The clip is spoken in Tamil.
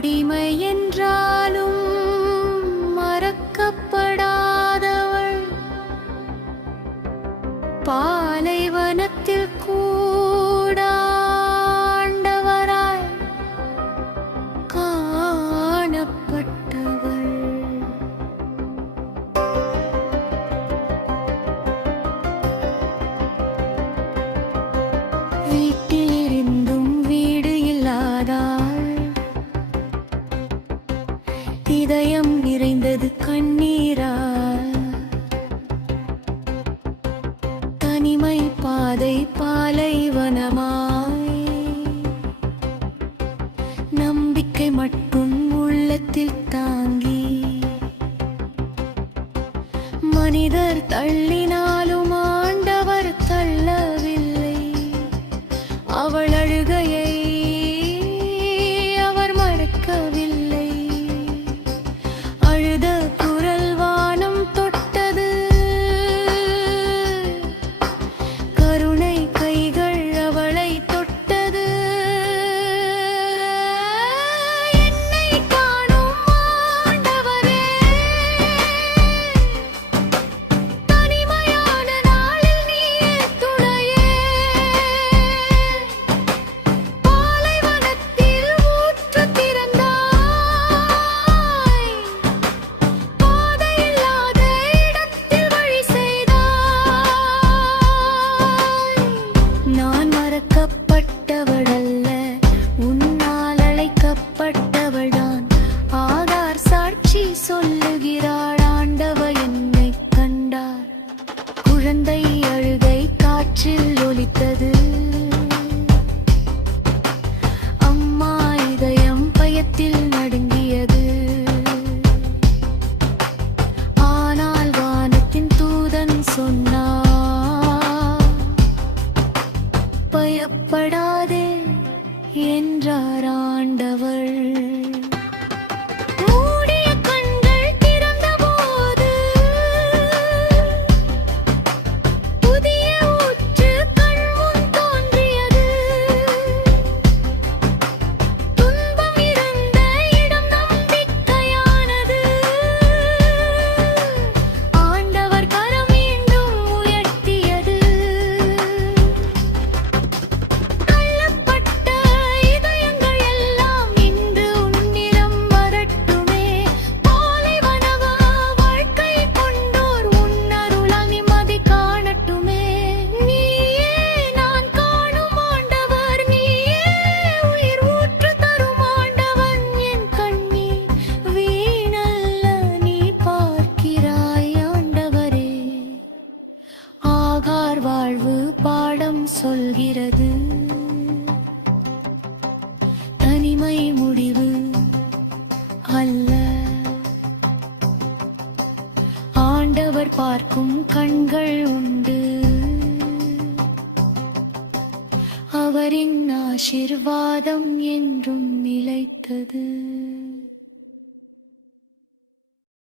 அடிமை என்றாலும் மறக்கப்படாதவள் பாலைவனத்தில் கூடாண்டவராய் காணப்பட்டவள். வீட்டு இதயம் நிறைந்தது கண்ணீரா? தனிமை பாதை பாலைவனமாய் நம்பிக்கை மட்டும் உள்ளத்தில் தாங்கி. மனிதர் தள்ளி குழந்தை அழுகை காற்றில் ஒலித்தது. அம்மா இதயம் பயத்தில் வாழ்வு பாடம் சொல்கிறது. தனிமை முடிவு அல்ல. ஆண்டவர் பார்க்கும் கண்கள் உண்டு. அவரின் ஆசிர்வாதம் என்றும் நிலைத்தது.